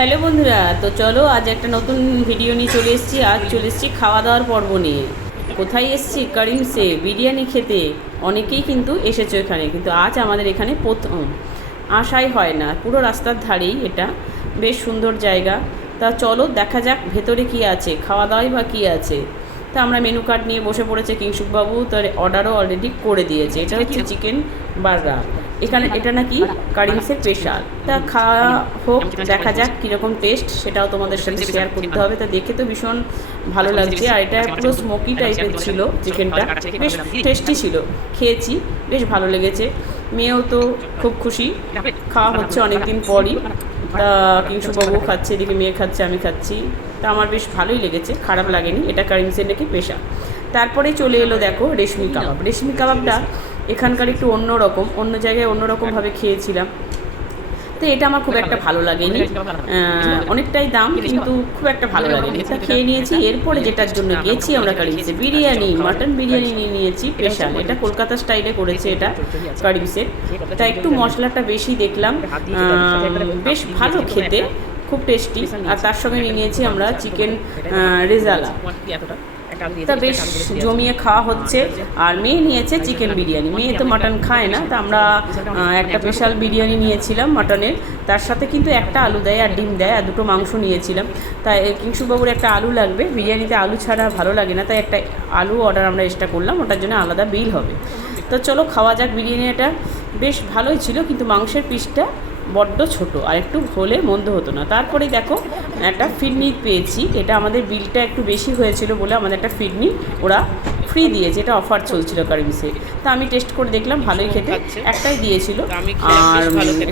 Hello বন্ধুরা, তো চলো আজ একটা নতুন ভিডিও নিয়ে চলে এসেছি। আজ চলে এসেছি খাওয়া দাওয়ার পর্ব নিয়ে। কোথায় এসেছি? কারিমসে বিরিয়ানি খেতে। অনেকেই কিন্তু এসেছো এখানে, কিন্তু আজ আমাদের এখানে প্রথম। আসাই হয় না, পুরো রাস্তার ধারেই এটা, বেশ সুন্দর জায়গা। তা চলো দেখা যাক ভেতরে কী আছে, খাওয়া দাওয়াই বা কী আছে। তা আমরা মেনু কার্ড নিয়ে বসে পড়েছে কিংসুকবাবু, তার অর্ডারও অলরেডি করে দিয়েছে। এটা হচ্ছে চিকেন বার্গার। এখানে এটা নাকি কারিমসের স্পেশাল। তা খাওয়া হোক, দেখা যাক কীরকম টেস্ট, সেটাও তোমাদের সাথে শেয়ার করতে হবে। তা দেখে তো ভীষণ ভালো লাগছে, আর এটা পুরো স্মোকি টাইপের ছিল চিকেনটা, বেশ টেস্টি ছিল। খেয়েছি, বেশ ভালো লেগেছে। মেয়েও তো খুব খুশি, খাওয়া হচ্ছে অনেক দিন পরই। তা কিংসুকবাবু খাচ্ছে, এদিকে মেয়ে খাচ্ছে, আমি খাচ্ছি। তা আমার বেশ ভালোই লেগেছে, খারাপ লাগেনি। এটা কারিমসের নাকি পেশা। তারপরে চলে এলো দেখো রেশমি কাবাব। রেশমি কাবাবটা এখানকার একটু অন্য রকম, অন্য জায়গায় অন্যরকমভাবে খেয়েছিলাম। তো এটা আমার খুব একটা ভালো লাগেনি, অনেকটাই দাম, কিন্তু খুব একটা ভালো লাগেনি। তা খেয়ে নিয়েছি। এরপরে যেটার জন্য গেছি আমরা কারিমসে, বিরিয়ানি, মাটন বিরিয়ানি নিয়ে নিয়েছি স্পেশাল। এটা কলকাতা স্টাইলে করেছে এটা কারিমসের। তা একটু মশলাটা বেশি দেখলাম, বেশ ভালো খেতে, খুব টেস্টি। আর তার সঙ্গে নিয়ে নিয়েছি আমরা চিকেন রেজালা। তা বেশ জমিয়ে খাওয়া হচ্ছে। আর মেয়ে নিয়েছে চিকেন বিরিয়ানি, মেয়ে তো মাটন খায় না। তা আমরা একটা স্পেশাল বিরিয়ানি নিয়েছিলাম মাটনের, তার সাথে কিন্তু একটা আলু দেয় আর ডিম দেয়, আর দুটো মাংস নিয়েছিলাম। তাই কিংসুকবাবুর একটা আলু লাগবে, বিরিয়ানিতে আলু ছাড়া ভালো লাগে না, তাই একটা আলু অর্ডার আমরা এক্সট্রা করলাম, ওটার জন্য আলাদা বিল হবে। তো চলো খাওয়া যাক। বিরিয়ানিটা বেশ ভালোই ছিল, কিন্তু মাংসের পিসটা বড্ড ছোট, আর একটু হলে মন্দ হতো না। তারপরে দেখো একটা ফিরনি পেয়েছি। এটা আমাদের বিলটা একটু বেশি হয়েছিল বলে আমাদের একটা ফিরনি ওরা ফ্রি দিয়েছে, এটা অফার চলছিল কারিমসে। তা আমি টেস্ট করে দেখলাম, ভালোই খেতে, একটাই দিয়েছিল। আর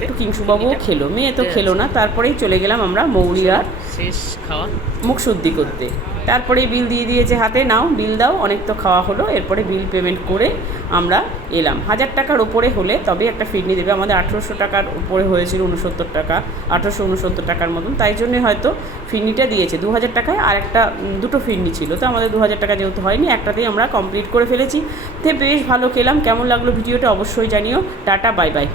একটু কিংসুকবাবুও খেলো, মেয়ে তো খেলো না। তারপরেই চলে গেলাম আমরা মৌরিয়ার শেষ খাওয়া মুখ শুদ্ধি করতে। তারপরে বিল দিয়ে দিয়েছে হাতে, নাও বিল দাও। অনেক তো খাওয়া হলো, এরপরে বিল পেমেন্ট করে আমরা এলাম। 1000 টাকার ওপরে হলে তবে একটা ফিরনি দেবে। আমাদের 1800 টাকার উপরে হয়েছিল, 69 টাকা, 1869 টাকার মতন। তাই জন্যে হয়তো ফিরনিটা দিয়েছে 2000 টাকায়। আর একটা দুটো ফিরনি ছিল, তো আমাদের 2000 টাকা যেহেতু হয়নি, একটাতেই আমরা কমপ্লিট করে ফেলেছি। তো বেশ ভালো খেলাম। কেমন লাগলো ভিডিওটা অবশ্যই জানিও। Tata, bye bye.